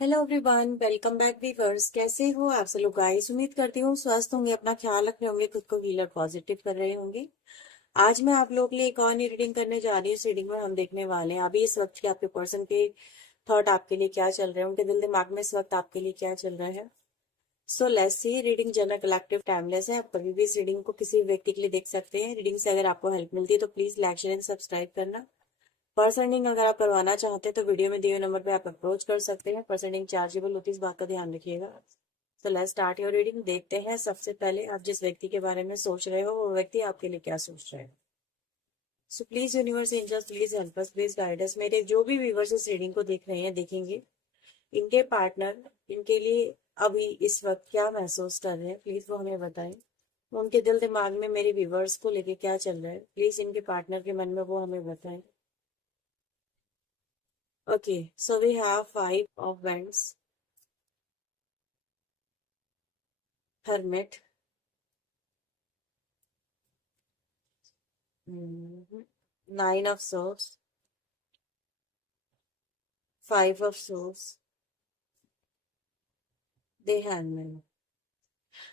Hello everyone, welcome back viewers. कैसे हो आप सब लोग गाइस? उम्मीद करती हूँ स्वस्थ होंगे, अपना ख्याल रख रहे होंगे, खुद को हील और पॉजिटिव कर रहे होंगे। आज मैं आप लोग के लिए एक और नई रीडिंग करने जा रही हूँ। इस रीडिंग में हम देखने वाले हैं अभी इस वक्त के आपके पर्सन के थॉट आपके लिए क्या चल रहे हैं, उनके दिल दिमाग में इस वक्त आपके लिए क्या चल रहा है। So let's see. Reading general collective timeless है। आप कभी भी इस रीडिंग को किसी व्यक्ति के लिए देख सकते हैं। रीडिंग से अगर आपको हेल्प मिलती है तो please like share and subscribe करना। पर्सनिंग अगर आप करवाना चाहते हैं तो वीडियो में दिए हुए नंबर पे आप अप्रोच कर सकते हैं। पर्सनिंग चार्जेबल होती है, इस बात का ध्यान रखिएगा। तो लेट्स स्टार्ट योर रीडिंग। देखते हैं सबसे पहले आप जिस व्यक्ति के बारे में सोच रहे हो वो व्यक्ति आपके लिए क्या सोच रहे हैं। So please universe angels please help us, please guide us. मेरे जो भी व्यूवर्स इस रीडिंग को देख रहे हैं देखेंगे, इनके पार्टनर इनके लिए अभी इस वक्त क्या महसूस कर रहे हैं, प्लीज वो हमें बताएं। उनके दिल दिमाग में मेरे व्यूवर्स को लेके क्या चल रहा है, प्लीज इनके पार्टनर के मन में वो हमें बताएं। Okay, so we have five of wands, hermit, nine of swords, five of swords, the hangman।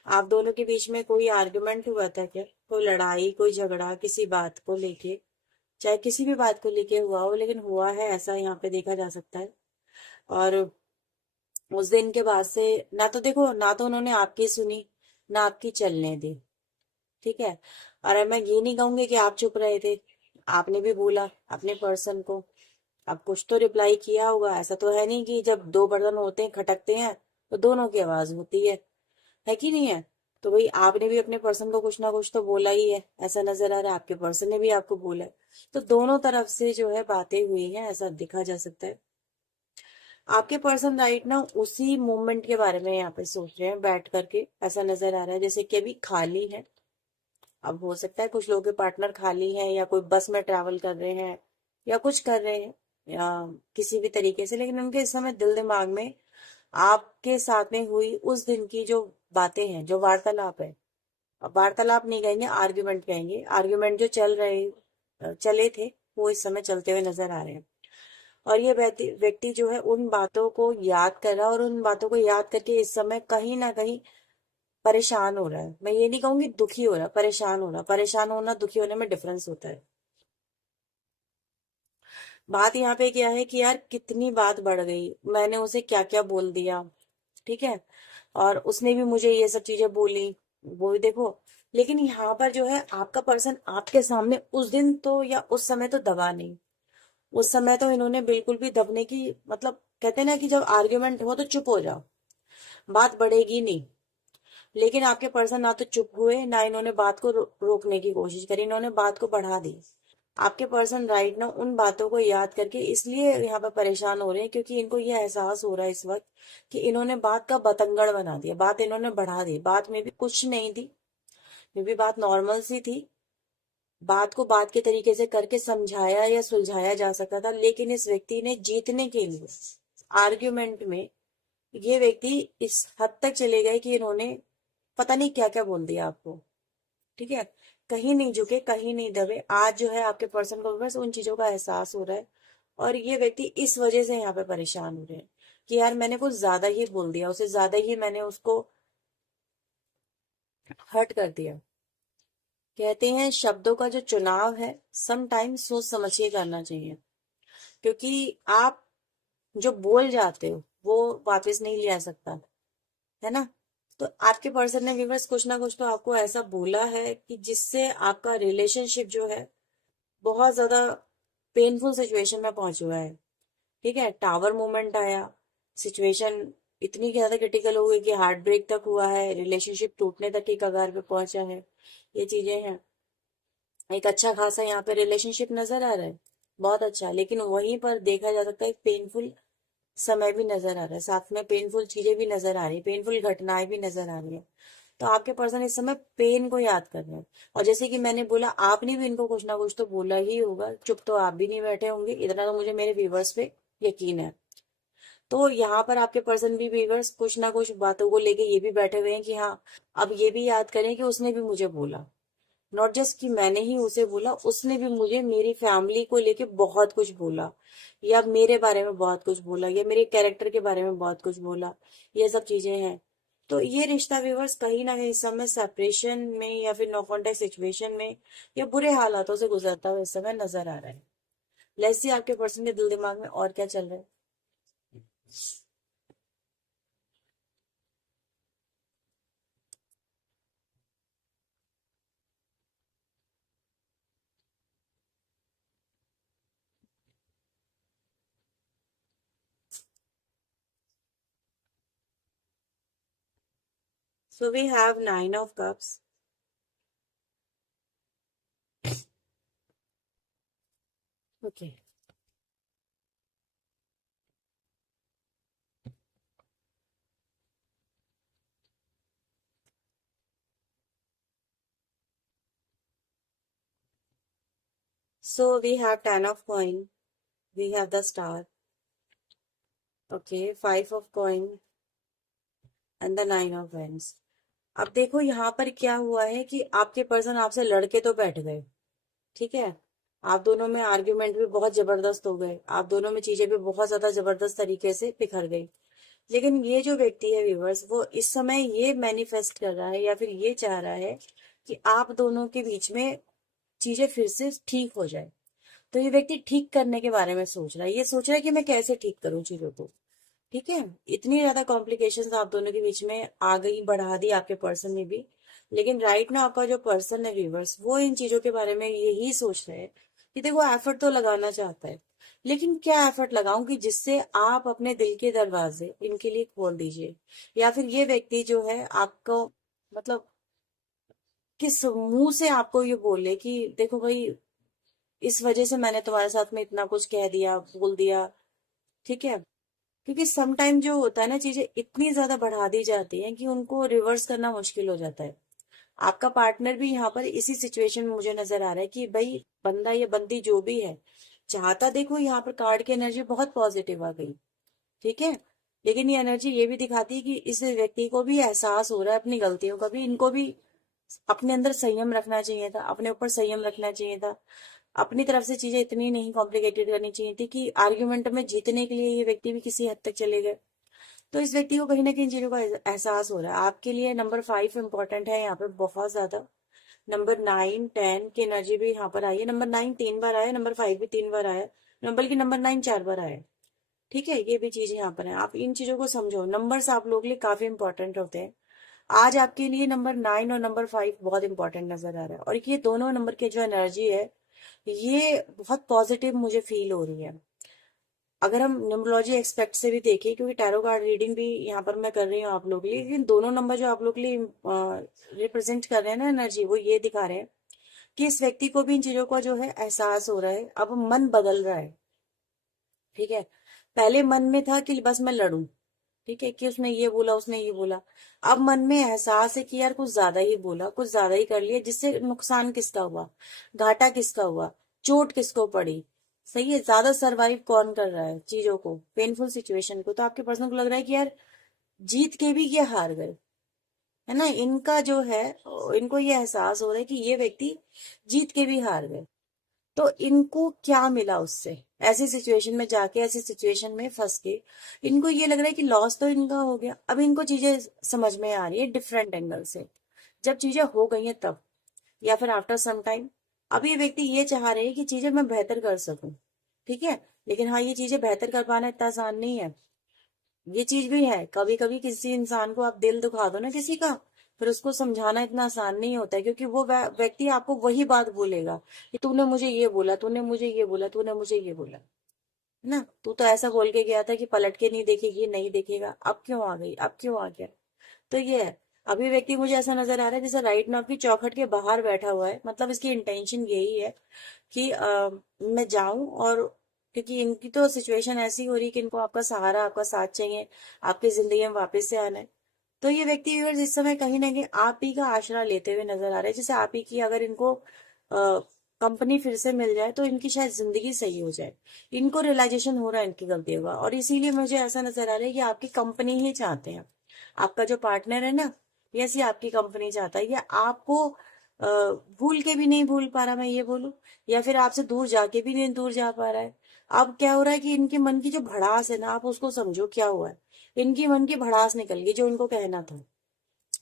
आप दोनों के बीच में कोई आर्गुमेंट हुआ था क्या? कोई लड़ाई, कोई झगड़ा किसी बात को लेके, चाहे किसी भी बात को लेके हुआ हो, लेकिन हुआ है ऐसा यहाँ पे देखा जा सकता है। और उस दिन के बाद से ना तो देखो, ना तो उन्होंने आपकी सुनी ना आपकी चलने दी। ठीक है। और मैं ये नहीं कहूंगी कि आप चुप रहे थे, आपने भी बोला अपने पर्सन को। अब कुछ तो रिप्लाई किया होगा। ऐसा तो है नहीं कि जब दो बर्तन होते हैं खटकते हैं तो दोनों की आवाज होती है कि नहीं है? तो भाई आपने भी अपने पर्सन को कुछ ना कुछ तो बोला ही है, ऐसा नजर आ रहा है। आपके पर्सन ने भी आपको बोला है। तो दोनों तरफ से जो है बातें हुई हैं, ऐसा दिखा जा सकता है। आपके पर्सन राइट ना उसी मोमेंट के बारे में यहाँ पे सोच रहे हैं बैठ करके, ऐसा नजर आ रहा है जैसे कि अभी खाली है। अब हो सकता है कुछ लोगों के पार्टनर खाली हैं, या कोई बस में ट्रैवल कर रहे हैं, या कुछ कर रहे हैं, या किसी भी तरीके से, लेकिन उनके इस समय दिल दिमाग में आपके साथ में हुई उस दिन की जो बातें हैं, जो वार्तालाप है। अब वार्तालाप नहीं कहेंगे, आर्ग्यूमेंट कहेंगे। आर्ग्यूमेंट जो चले थे वो इस समय चलते हुए नजर आ रहे हैं। और ये व्यक्ति व्यक्ति जो है उन बातों को याद कर रहा है, और उन बातों को याद करके इस समय कहीं ना कहीं परेशान हो रहा है। मैं ये नहीं कहूंगी दुखी हो रहा, परेशान हो रहा। परेशान होना दुखी होने में डिफरेंस होता है। बात यहाँ पे क्या है कि यार कितनी बात बढ़ गई, मैंने उसे क्या क्या बोल दिया। ठीक है। और उसने भी मुझे ये सब चीजें बोली, वो भी देखो। लेकिन यहाँ पर जो है आपका पर्सन आपके सामने उस दिन तो या उस समय तो दबा नहीं। उस समय तो इन्होंने बिल्कुल भी दबने की, मतलब कहते हैं ना कि जब आर्ग्यूमेंट हो तो चुप हो जाओ, बात बढ़ेगी नहीं। लेकिन आपके पर्सन ना तो चुप हुए, ना इन्होंने बात को रोकने की कोशिश करी, इन्होंने बात को बढ़ा दी। आपके पर्सन राइट ना उन बातों को याद करके इसलिए यहाँ पर परेशान हो रहे हैं क्योंकि इनको ये एहसास हो रहा है इस वक्त कि इन्होंने बात का बतंगड़ बना दिया, बात इन्होंने बढ़ा दी। बात में भी कुछ नहीं थी, में भी बात नॉर्मल सी थी। बात को बात के तरीके से करके समझाया या सुलझाया जा सकता था, लेकिन इस व्यक्ति ने जीतने के लिए आर्ग्यूमेंट में ये व्यक्ति इस हद तक चले गए कि इन्होंने पता नहीं क्या क्या बोल दिया आपको। ठीक है। कहीं नहीं झुके, कहीं नहीं दबे। आज जो है आपके पर्सन को बस उन चीजों का एहसास हो रहा है, और ये व्यक्ति इस वजह से यहाँ पे परेशान हो रहे हैं कि यार मैंने कुछ ज्यादा ही बोल दिया, उसे ज्यादा ही मैंने उसको हर्ट कर दिया। कहते हैं शब्दों का जो चुनाव है सम टाइम सोच समझ के करना चाहिए, क्योंकि आप जो बोल जाते हो वो वापस नहीं लिया सकता, है ना? तो आपके पर्सन ने व्यूअर्स कुछ ना कुछ तो आपको ऐसा बोला है कि जिससे आपका रिलेशनशिप जो है बहुत ज्यादा पेनफुल सिचुएशन में पहुंच हुआ है। ठीक है। टावर मूवमेंट आया, सिचुएशन इतनी ज्यादा क्रिटिकल हो गई कि हार्ट ब्रेक तक हुआ है, रिलेशनशिप टूटने तक की कगार पे पहुंचा है। ये चीजें हैं। एक अच्छा खासा यहाँ पे रिलेशनशिप नजर आ रहा है, बहुत अच्छा। लेकिन वहीं पर देखा जा सकता है पेनफुल समय भी नजर आ रहा है, साथ में पेनफुल चीजें भी नजर आ रही है, पेनफुल घटनाएं भी नजर आ रही है। तो आपके पर्सन इस समय पेन को याद कर रहे हैं। और जैसे कि मैंने बोला, आपने भी इनको कुछ ना कुछ तो बोला ही होगा, चुप तो आप भी नहीं बैठे होंगे, इतना तो मुझे मेरे व्यूवर्स पे यकीन है। तो यहाँ पर आपके पर्सन भी व्यूवर्स कुछ ना कुछ बातों को लेके ये भी बैठे हुए हैं कि हाँ, अब ये भी याद करें कि उसने भी मुझे बोला। नॉट जस्ट कि मैंने ही उसे बोला, उसने भी मुझे मेरी फैमिली को लेके बहुत कुछ बोला, या मेरे बारे में बहुत कुछ बोला, या मेरे कैरेक्टर के बारे में बहुत कुछ बोला। ये सब चीजें हैं। तो ये रिश्ता व्यूवर्स कहीं ना कहीं इस समय सेपरेशन में या फिर नो कॉन्टेक्ट सिचुएशन में या बुरे हालातों से गुजरता हुआ इस समय नजर आ रहा है। लेट्स सी आपके पर्सन के दिल दिमाग में और क्या चल रहा है। So we have 9 of cups. Okay. So we have 10 of coin. We have the star. Okay, 5 of coin and the 9 of wands. अब देखो यहाँ पर क्या हुआ है कि आपके पर्सन आपसे लड़के तो बैठ गए, ठीक है। आप दोनों में आर्ग्यूमेंट भी बहुत जबरदस्त हो गए, आप दोनों में चीजें भी बहुत ज्यादा जबरदस्त तरीके से बिखर गई। लेकिन ये जो व्यक्ति है व्यूवर्स, वो इस समय ये मैनिफेस्ट कर रहा है या फिर ये चाह रहा है कि आप दोनों के बीच में चीजें फिर से ठीक हो जाए। तो ये व्यक्ति ठीक करने के बारे में सोच रहा है, ये सोच रहा है कि मैं कैसे ठीक करूं चीजों को। ठीक है। इतनी ज्यादा कॉम्प्लिकेशंस आप दोनों के बीच में आ गई, बढ़ा दी आपके पर्सन ने भी। लेकिन राइट में आपका जो पर्सन है व्यूवर्स, वो इन चीजों के बारे में यही सोच रहे हैं कि देखो एफर्ट तो लगाना चाहता है, लेकिन क्या एफर्ट लगाऊं कि जिससे आप अपने दिल के दरवाजे इनके लिए खोल दीजिए, या फिर ये व्यक्ति जो है आपको मतलब किस मुंह से आपको ये बोले कि देखो भाई, इस वजह से मैंने तुम्हारे साथ में इतना कुछ कह दिया, बोल दिया। ठीक है। क्योंकि सम टाइम जो होता है ना, चीजें इतनी ज्यादा बढ़ा दी जाती हैं कि उनको रिवर्स करना मुश्किल हो जाता है। आपका पार्टनर भी यहाँ पर इसी सिचुएशन में मुझे नजर आ रहा है कि भाई बंदा या बंदी जो भी है चाहता, देखो यहाँ पर कार्ड की एनर्जी बहुत पॉजिटिव आ गई, ठीक है। लेकिन ये एनर्जी ये भी दिखाती है कि इस व्यक्ति को भी एहसास हो रहा है अपनी गलतियों का भी, इनको भी अपने अंदर संयम रखना चाहिए था, अपने ऊपर संयम रखना चाहिए था। अपनी तरफ से चीजें इतनी नहीं कॉम्प्लिकेटेड करनी चाहिए थी कि आर्ग्यूमेंट में जीतने के लिए ये व्यक्ति भी किसी हद तक चले गए। तो इस व्यक्ति को कहीं ना कहीं चीजों का एहसास हो रहा है। आपके लिए नंबर 5 इंपॉर्टेंट है यहाँ पे बहुत ज्यादा। नंबर 9 10 की एनर्जी भी यहाँ पर आई है। नंबर 9 3 बार आया, नंबर 5 भी 3 बार आया, बल्कि नंबर 9 4 बार आया। ठीक है, ये भी चीज यहाँ पर है। आप इन चीजों को समझो, नंबर्स आप लोग के लिए काफी इंपॉर्टेंट होते हैं। आज आपके लिए नंबर 9 और नंबर 5 बहुत इंपॉर्टेंट नजर आ रहा है, और ये दोनों नंबर की जो एनर्जी है ये बहुत पॉजिटिव मुझे फील हो रही है। अगर हम न्यूमरोलॉजी एक्सपेक्ट से भी देखें, क्योंकि टैरो कार्ड रीडिंग भी यहाँ पर मैं कर रही हूँ आप लोग के लिए, लेकिन दोनों नंबर जो आप लोग के लिए रिप्रेजेंट कर रहे हैं ना एनर्जी, वो ये दिखा रहे हैं कि इस व्यक्ति को भी इन चीजों का जो है एहसास हो रहा है, अब मन बदल रहा है। ठीक है। पहले मन में था कि बस मैं लड़ूं, ठीक है, कि उसने ये बोला उसने ये बोला। अब मन में एहसास है कि यार कुछ ज्यादा ही बोला, कुछ ज्यादा ही कर लिया, जिससे नुकसान किसका हुआ, घाटा किसका हुआ, चोट किसको पड़ी। सही है, ज्यादा सरवाइव कौन कर रहा है चीजों को, पेनफुल सिचुएशन को। तो आपके पर्सन को लग रहा है कि यार जीत के भी ये हार गए, है ना। इनका जो है, इनको ये एहसास हो रहा है कि ये व्यक्ति जीत के भी हार गए। तो इनको क्या मिला उससे, ऐसी सिचुएशन में जाके, ऐसी सिचुएशन में फंस के इनको ये लग रहा है कि लॉस तो इनका हो गया। अब इनको चीजें समझ में आ रही है डिफरेंट एंगल से, जब चीजें हो गई हैं तब, या फिर आफ्टर सम टाइम। अब ये व्यक्ति ये चाह रहे हैं कि चीजें मैं बेहतर कर सकूं, ठीक है। लेकिन हाँ, ये चीजें बेहतर कर पाना इतना आसान नहीं है। ये चीज भी है, कभी कभी किसी इंसान को आप दिल दुखा दो ना किसी का, फिर उसको समझाना इतना आसान नहीं होता है, क्योंकि वो व्यक्ति आपको वही बात बोलेगा कि तूने मुझे ये बोला, तूने मुझे ये बोला, तूने मुझे ये बोला, है ना। तू तो ऐसा बोल के गया था कि पलट के नहीं देखेगी, नहीं देखेगा, अब क्यों आ गई, अब क्यों आ गया। तो ये है। अभी व्यक्ति मुझे ऐसा नजर आ रहा है जैसे राइट में आपकी चौखट के बाहर बैठा हुआ है, मतलब इसकी इंटेंशन यही है कि मैं जाऊं, और क्योंकि इनकी तो सिचुएशन ऐसी हो रही है कि इनको आपका सहारा, आपका साथ चाहिए, आपकी जिंदगी में वापस से आना है। तो ये व्यक्ति अगर इस समय कहीं ना कहीं आप ही का आसरा लेते हुए नजर आ रहा है, जैसे आप ही की अगर इनको कंपनी फिर से मिल जाए तो इनकी शायद जिंदगी सही हो जाए। इनको रियलाइजेशन हो रहा है इनकी गलतियों का, और इसीलिए मुझे ऐसा नजर आ रहा है कि आपकी कंपनी ही चाहते हैं। आपका जो पार्टनर है ना, ये ऐसी आपकी कंपनी चाहता है, या आपको भूल के भी नहीं भूल पा रहा, मैं ये बोलूं, या फिर आपसे दूर जाके भी नहीं दूर जा पा रहा है। अब क्या हो रहा है कि इनके मन की जो भड़ास है ना, आप उसको समझो क्या हुआ है। इनकी मन की भड़ास निकल गई, जो इनको कहना था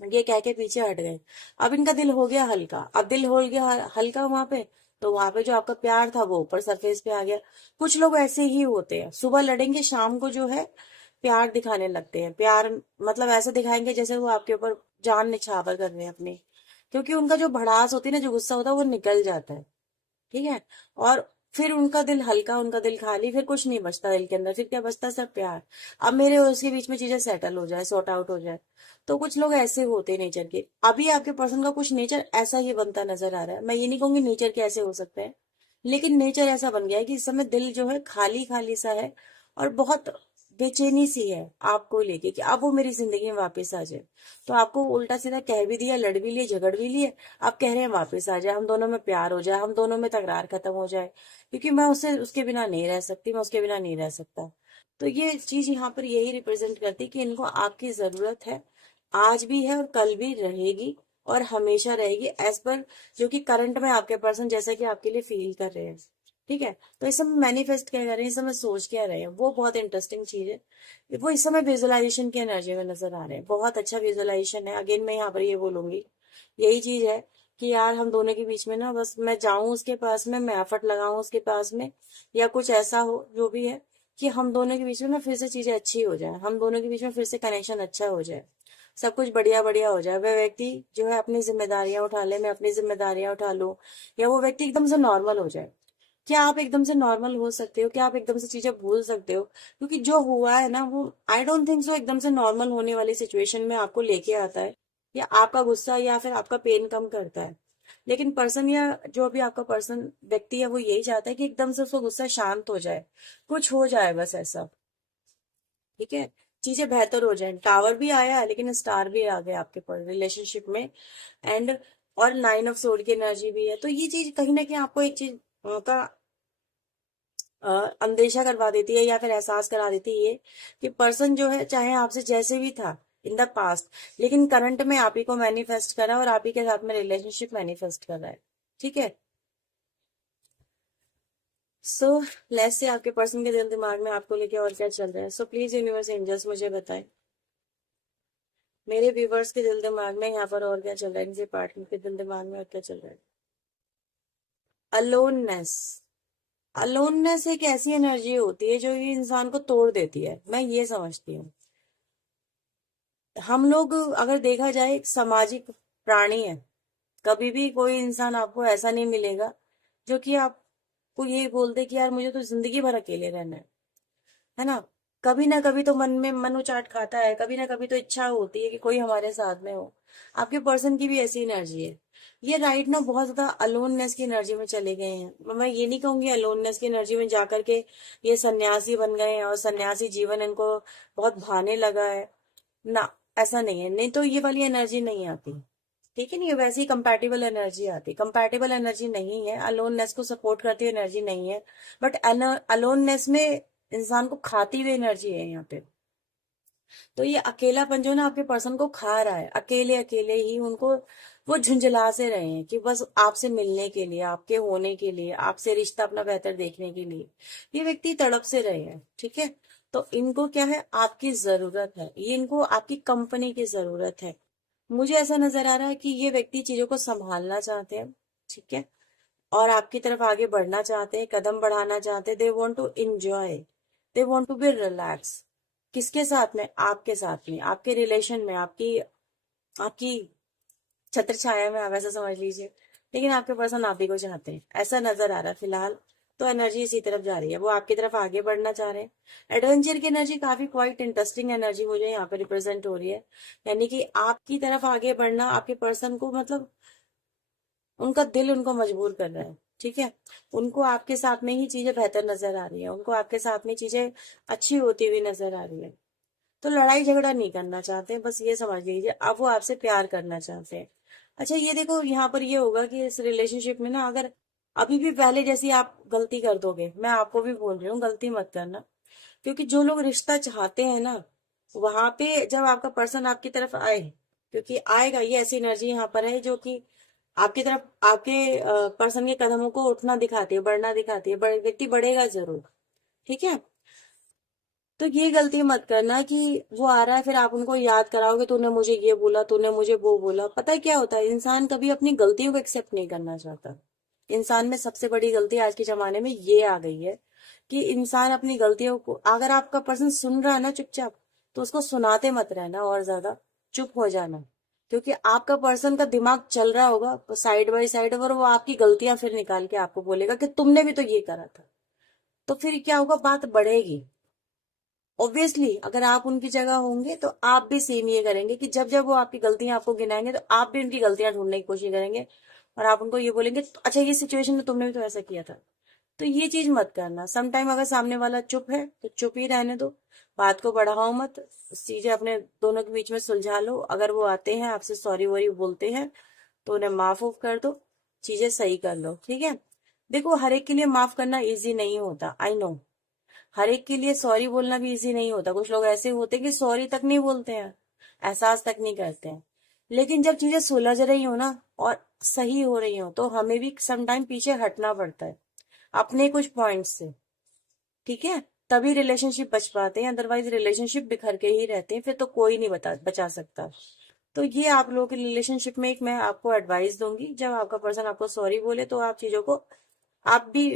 ये कह के पीछे हट गए। अब इनका दिल हो गया हल्का, अब दिल हो गया हल्का वहां पे, तो वहां पे जो आपका प्यार था वो ऊपर सरफेस पे आ गया। कुछ लोग ऐसे ही होते हैं, सुबह लड़ेंगे, शाम को जो है प्यार दिखाने लगते हैं। प्यार मतलब ऐसे दिखाएंगे जैसे वो आपके ऊपर जान निछावर कर रहे हैं अपनी, क्योंकि उनका जो भड़ास होती है ना, जो गुस्सा होता है वो निकल जाता है। ठीक है। और फिर उनका दिल हल्का, उनका दिल खाली, फिर कुछ नहीं बचता दिल के अंदर, फिर क्या बचता, सब प्यार। अब मेरे और उसके बीच में चीजें सेटल हो जाए, सॉर्ट आउट हो जाए। तो कुछ लोग ऐसे होते हैं नेचर के। अभी आपके पर्सन का कुछ नेचर ऐसा ही बनता नजर आ रहा है। मैं ये नहीं कहूंगी नेचर के ऐसे हो सकते हैं, लेकिन नेचर ऐसा बन गया है कि इस समय दिल जो है खाली खाली सा है, और बहुत बेचैनी सी है आपको लेके कि अब वो मेरी जिंदगी में वापस आ जाए। तो आपको उल्टा सीधा कह भी दिया, लड़ भी लिए, झगड़ भी लिए, आप कह रहे हैं वापस आ जाए, हम दोनों में प्यार हो जाए, हम दोनों में तकरार खत्म हो जाए, क्योंकि मैं उससे उसके बिना नहीं रह सकती, मैं उसके बिना नहीं रह सकता। तो ये चीज यहाँ पर यही रिप्रेजेंट करती है कि इनको आपकी जरूरत है, आज भी है और कल भी रहेगी और हमेशा रहेगी, एज पर जो कि करंट में आपके पर्सन जैसा कि आपके लिए फील कर रहे हैं। ठीक है। तो इस समय मैनिफेस्ट क्या कर रहे हैं, इस समय सोच क्या रहे हैं, वो बहुत इंटरेस्टिंग चीज है। वो इस समय विजुअलाइजेशन की एनर्जी में नजर आ रहे हैं, बहुत अच्छा विजुअलाइजेशन है। अगेन मैं यहाँ पर ये बोलूंगी, यही चीज है कि यार हम दोनों के बीच में ना, बस मैं जाऊं उसके पास में, मैं एफर्ट लगाऊं उसके पास में, या कुछ ऐसा हो जो भी है, कि हम दोनों के बीच में ना फिर से चीजें अच्छी हो जाए, हम दोनों के बीच में फिर से कनेक्शन अच्छा हो जाए, सब कुछ बढ़िया बढ़िया हो जाए। वह व्यक्ति जो है अपनी जिम्मेदारियां उठा ले, मैं अपनी जिम्मेदारियां उठा लूं, या वो व्यक्ति एकदम से नॉर्मल हो जाए। क्या आप एकदम से नॉर्मल हो सकते हो? क्या आप एकदम से चीजें भूल सकते हो? क्योंकि जो हुआ है ना, वो आई डोंट थिंक सो एकदम से नॉर्मल होने वाली सिचुएशन में आपको लेके आता है, या आपका गुस्सा या फिर आपका पेन कम करता है। लेकिन पर्सन, या जो भी आपका पर्सन व्यक्ति है, वो यही चाहता है कि एकदम से उसका गुस्सा शांत हो जाए, कुछ हो जाए बस ऐसा। ठीक है। चीजें बेहतर हो जाए। टावर भी आया है, लेकिन स्टार भी आ गया आपके पर रिलेशनशिप में। एंड और 9 ऑफ सोर्ड की एनर्जी भी है। तो ये चीज कहीं ना कहीं आपको एक चीज का अंदेशा करवा देती है, या फिर एहसास करा देती है कि पर्सन जो है, चाहे आपसे जैसे भी था इन द पास्ट, लेकिन करंट में आप ही को मैनिफेस्ट कर रहा है और आप ही के साथ में रिलेशनशिप मैनिफेस्ट कर रहा है। ठीक है। सो लेट्स से आपके पर्सन के दिल दिमाग में आपको लेके और क्या चल रहा है। सो प्लीज यूनिवर्स एंजल्स मुझे बताएं, मेरे व्यूवर्स के दिल दिमाग में यहाँ पर और क्या चल रहा है, इनके पार्टनर के दिल दिमाग में और क्या चल रहा है। अलोननेस। अलोननेस एक ऐसी एनर्जी होती है जो ये इंसान को तोड़ देती है, मैं ये समझती हूँ। हम लोग अगर देखा जाए एक सामाजिक प्राणी है। कभी भी कोई इंसान आपको ऐसा नहीं मिलेगा जो कि आपको ये बोलते कि यार मुझे तो जिंदगी भर अकेले रहना है ना। कभी ना कभी तो मन में मन उचाट खाता है, कभी ना कभी तो इच्छा होती है कि कोई हमारे साथ में हो। आपके पर्सन की भी ऐसी एनर्जी है। ये राइट ना बहुत ज्यादा अलोननेस की एनर्जी में चले गए हैं। मैं ये नहीं कहूंगी अलोननेस की एनर्जी में जाकर के ये सन्यासी बन गए हैं और सन्यासी जीवन इनको बहुत भाने लगा है ना। ऐसा नहीं है, नहीं तो ये वाली एनर्जी नहीं आती। ठीक है। नहीं, वैसी कंपैटिबल एनर्जी आती, कंपैटिबल एनर्जी नहीं है, अलोननेस को सपोर्ट करती एनर्जी नहीं है। बट अलोननेस में इंसान को खाती हुई एनर्जी है यहाँ पे। तो ये अकेलापन जो ना आपके पर्सन को खा रहा है, अकेले अकेले ही उनको वो झुंझला से रहे हैं कि बस आपसे मिलने के लिए, आपके होने के लिए, आपसे रिश्ता अपना बेहतर देखने के लिए ये व्यक्ति तड़प से रहे हैं। ठीक है। तो इनको क्या है, आपकी जरूरत है, ये इनको आपकी कंपनी की जरूरत है। मुझे ऐसा नजर आ रहा है कि ये व्यक्ति चीजों को संभालना चाहते हैं। ठीक है। और आपकी तरफ आगे बढ़ना चाहते हैं, कदम बढ़ाना चाहते हैं। They want to enjoy, they want to be relax. किसके साथ में? आपके साथ में, आपके रिलेशन में, आपकी आपकी छत्र छाया में, आप ऐसा समझ लीजिए। लेकिन आपके पर्सन आप ही को चाहते हैं, ऐसा नजर आ रहा है फिलहाल। तो एनर्जी इसी तरफ जा रही है, वो आपकी तरफ आगे बढ़ना चाह रहे हैं। एडवेंचर की एनर्जी काफी क्वाइट इंटरेस्टिंग एनर्जी मुझे यहाँ पे रिप्रेजेंट हो रही है। यानी कि आपकी तरफ आगे बढ़ना आपके पर्सन को, मतलब उनका दिल उनको मजबूर कर रहा है। ठीक है। उनको आपके साथ में ही चीजें बेहतर नजर आ रही है, उनको आपके साथ में चीजें अच्छी होती हुई नजर आ रही है। तो लड़ाई झगड़ा नहीं करना चाहते, बस ये समझ लीजिए अब वो आपसे प्यार करना चाहते हैं। अच्छा ये देखो, यहाँ पर ये होगा कि इस रिलेशनशिप में ना, अगर अभी भी पहले जैसी आप गलती कर दोगे, मैं आपको भी बोल रही हूँ गलती मत करना। क्योंकि जो लोग रिश्ता चाहते हैं ना, वहां पे जब आपका पर्सन आपकी तरफ आए, क्योंकि आएगा, ये ऐसी एनर्जी यहाँ पर है जो कि आपकी तरफ, आपके पर्सन के कदमों को उठना दिखाती है, बढ़ना दिखाती है, व्यक्ति बढ़ेगा जरूर। ठीक है। तो ये गलती मत करना कि वो आ रहा है फिर आप उनको याद कराओगे, तूने मुझे ये बोला, तूने मुझे वो बोला। पता है क्या होता है, इंसान कभी अपनी गलतियों को एक्सेप्ट नहीं करना चाहता। इंसान में सबसे बड़ी गलती आज के जमाने में ये आ गई है कि इंसान अपनी गलतियों को, अगर आपका पर्सन सुन रहा है ना चुपचाप, तो उसको सुनाते मत रहना और ज्यादा, चुप हो जाना। क्योंकि आपका पर्सन का दिमाग चल रहा होगा साइड बाय साइड, और वो आपकी गलतियां फिर निकाल के आपको बोलेगा कि तुमने भी तो ये करा था। तो फिर क्या होगा, बात बढ़ेगी। ऑब्वियसली अगर आप उनकी जगह होंगे तो आप भी सेम ये करेंगे कि जब जब वो आपकी गलतियां आपको गिनाएंगे तो आप भी उनकी गलतियां ढूंढने की कोशिश करेंगे, और आप उनको ये बोलेंगे अच्छा ये सिचुएशन में तुमने भी तो ऐसा किया था। तो ये चीज मत करना। सम टाइम अगर सामने वाला चुप है तो चुप ही रहने दो, बात को बढ़ाओ मत, चीजें अपने दोनों के बीच में सुलझा लो। अगर वो आते हैं आपसे सॉरी वॉरी बोलते हैं तो उन्हें माफ उफ कर दो, चीजें सही कर लो। ठीक है। देखो हर एक के लिए माफ करना इजी नहीं होता, आई नो। हर एक के लिए सॉरी बोलना भी इजी नहीं होता। कुछ लोग ऐसे होते हैं कि सॉरी तक नहीं बोलते हैं, एहसास तक नहीं करते हैं। लेकिन जब चीजें सुलझ रही हो ना और सही हो रही हो, तो हमें भी सम टाइम पीछे हटना पड़ता है अपने कुछ पॉइंट्स से। ठीक है। तभी रिलेशनशिप बच पाते हैं, अदरवाइज रिलेशनशिप बिखर के ही रहते हैं, फिर तो कोई नहीं बचा सकता। तो ये आप लोगों के रिलेशनशिप में एक मैं आपको एडवाइस दूंगी, जब आपका पर्सन आपको सॉरी बोले तो आप चीजों को, आप भी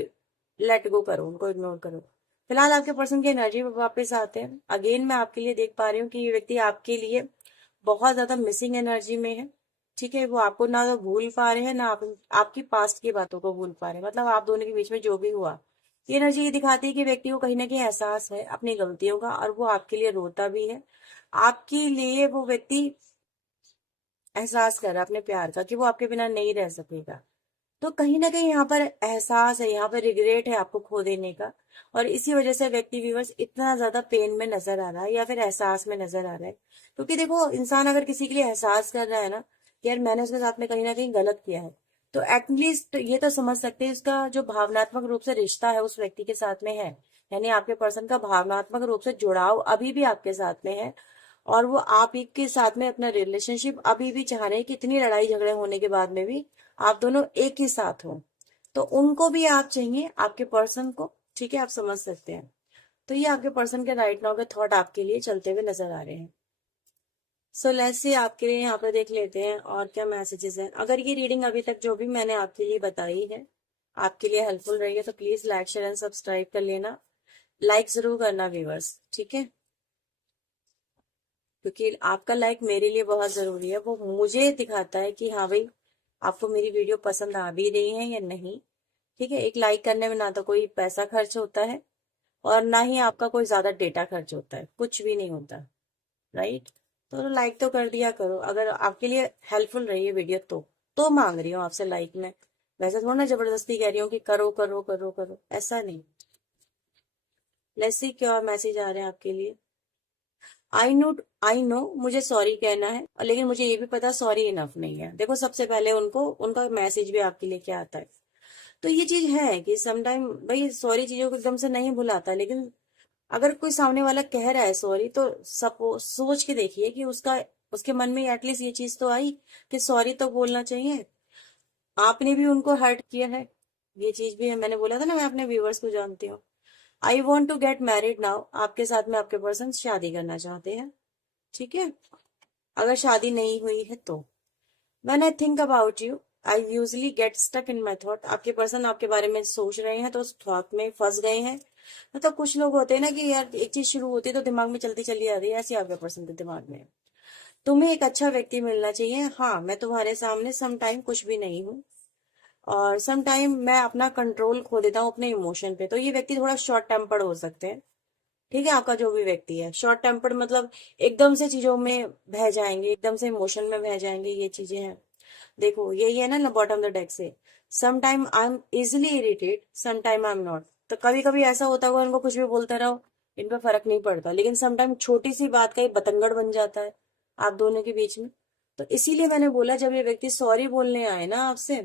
लेट गो करो, उनको इग्नोर करो। फिलहाल आपके पर्सन की एनर्जी वापस आते हैं। अगेन मैं आपके लिए देख पा रही हूँ कि ये व्यक्ति आपके लिए बहुत ज्यादा मिसिंग एनर्जी में है। ठीक है। वो आपको ना तो भूल पा रहे हैं, ना आपकी पास्ट की बातों को भूल पा रहे हैं। मतलब आप दोनों के बीच में जो भी हुआ, ये एनर्जी ये दिखाती है कि व्यक्ति को कहीं ना कहीं एहसास है अपनी गलतियों का, और वो आपके लिए रोता भी है। आपके लिए वो व्यक्ति एहसास कर रहा है अपने प्यार का कि वो आपके बिना नहीं रह सकेगा। तो कहीं ना कहीं यहाँ पर एहसास है, यहाँ पर रिग्रेट है आपको खो देने का। और इसी वजह से व्यक्ति व्यूवर्स इतना ज्यादा पेन में नजर आ रहा है या फिर एहसास में नजर आ रहा है। क्योंकि देखो इंसान अगर किसी के लिए एहसास कर रहा है ना कि यार मैंने उसके साथ में कहीं ना कहीं गलत किया है, तो एटलीस्ट ये तो समझ सकते हैं उसका जो भावनात्मक रूप से रिश्ता है उस व्यक्ति के साथ में है। यानी आपके पर्सन का भावनात्मक रूप से जुड़ाव अभी भी आपके साथ में है, और वो आप ही के साथ में अपना रिलेशनशिप अभी भी चाह रहे हैं कि इतनी लड़ाई झगड़े होने के बाद में भी आप दोनों एक ही साथ हो। तो उनको भी आप चाहिए, आपके पर्सन को। ठीक है। आप समझ सकते हैं। तो ये आपके पर्सन के राइट नाउ के थॉट आपके लिए चलते हुए नजर आ रहे हैं। सो लेट्स सी आपके लिए यहाँ पे देख लेते हैं और क्या मैसेजेस हैं। अगर ये रीडिंग अभी तक जो भी मैंने आपके लिए बताई है आपके लिए हेल्पफुल रही है तो please like share and subscribe कर लेना। लाइक जरूर करना व्यूवर्स, ठीक है, क्योंकि आपका लाइक मेरे लिए बहुत जरूरी है। वो मुझे दिखाता है कि हाँ भाई आपको मेरी वीडियो पसंद आ भी रही है या नहीं। ठीक है। एक लाइक करने में ना तो कोई पैसा खर्च होता है और ना ही आपका कोई ज्यादा डेटा खर्च होता है, कुछ भी नहीं होता। राइट। तो लाइक तो कर दिया करो अगर आपके लिए हेल्पफुल रही है वीडियो तो मांग रही हूँ आपसे लाइक में। वैसे थोड़ा ना जबरदस्ती कह रही हूँ कि करो करो करो करो, ऐसा नहीं। लेट्स सी क्या मैसेज आ रहे हैं आपके लिए। आई नो मुझे सॉरी कहना है, लेकिन मुझे ये भी पता सॉरी इनफ नहीं है। देखो सबसे पहले उनको उनका मैसेज भी आपके लिए क्या आता है। तो ये चीज है कि समटाइम भाई सॉरी चीजों को एकदम से नहीं भुलाता, लेकिन अगर कोई सामने वाला कह रहा है सॉरी तो सपो सोच के देखिए कि उसका उसके मन में एटलीस्ट ये चीज तो आई कि सॉरी तो बोलना चाहिए। आपने भी उनको हर्ट किया है, ये चीज भी है। मैंने बोला था ना मैं अपने व्यूवर्स को जानती हूँ। I want to get married now, आपके साथ में आपके पर्सन शादी करना चाहते हैं। ठीक है। अगर शादी नहीं हुई है तो When I think about you, I usually get stuck in my thought। आपके पर्सन आपके बारे में सोच रहे हैं तो उस थॉट में फंस गए हैं। मतलब कुछ लोग होते हैं ना कि यार एक चीज शुरू होती है तो दिमाग में चलती चली आ रही है, ऐसी आपके पर्सन के दिमाग में है। तुम्हें एक अच्छा व्यक्ति मिलना चाहिए। हाँ मैं तुम्हारे सामने सम टाइम कुछ भी नहीं हूँ, और सम टाइम मैं अपना कंट्रोल खो देता हूँ अपने इमोशन पे। तो ये व्यक्ति थोड़ा शॉर्ट टेम्पर्ड हो सकते हैं। ठीक है। आपका जो भी व्यक्ति है शॉर्ट टेम्पर्ड मतलब एकदम से चीजों में बह जाएंगे, एकदम से इमोशन में बह जाएंगे, ये चीजें हैं। देखो यही है ना बॉटम द डेक से, some time I am easily irritate, some time I am not. तो कभी कभी ऐसा होता होगा इनको कुछ भी बोलते रहो इन पर फर्क नहीं पड़ता, लेकिन सम टाइम छोटी सी बात का ही बतंगड़ बन जाता है आप दोनों के बीच में। तो इसीलिए मैंने बोला जब ये व्यक्ति सॉरी बोलने आए ना आपसे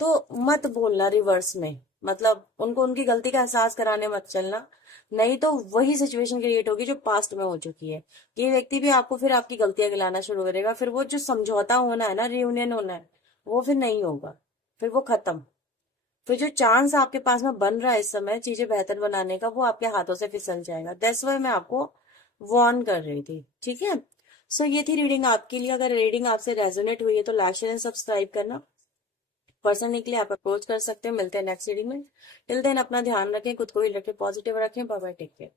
तो मत बोलना रिवर्स में, मतलब उनको उनकी गलती का एहसास कराने मत चलना। नहीं तो वही सिचुएशन क्रिएट होगी जो पास्ट में हो चुकी है। ये व्यक्ति भी आपको फिर आपकी गलतियां गिलाना शुरू करेगा, फिर वो जो समझौता होना है ना, रियूनियन होना है, वो फिर नहीं होगा, फिर वो खत्म। फिर जो चांस आपके पास में बन रहा है इस समय चीजें बेहतर बनाने का, वो आपके हाथों से फिसल जाएगा। दैट्स वाई मैं आपको वार्न कर रही थी, ठीक है। सो ये थी रीडिंग आपके लिए। अगर रीडिंग आपसे रेजोनेट हुई है तो लाइक शेयर एंड सब्सक्राइब करना। पर्सनली के लिए आप अप्रोच कर सकते हैं। मिलते हैं नेक्स्ट रीडिंग में। टिल देन अपना ध्यान रखें, खुद को ही रखें, पॉजिटिव रखें। Bye bye, take care.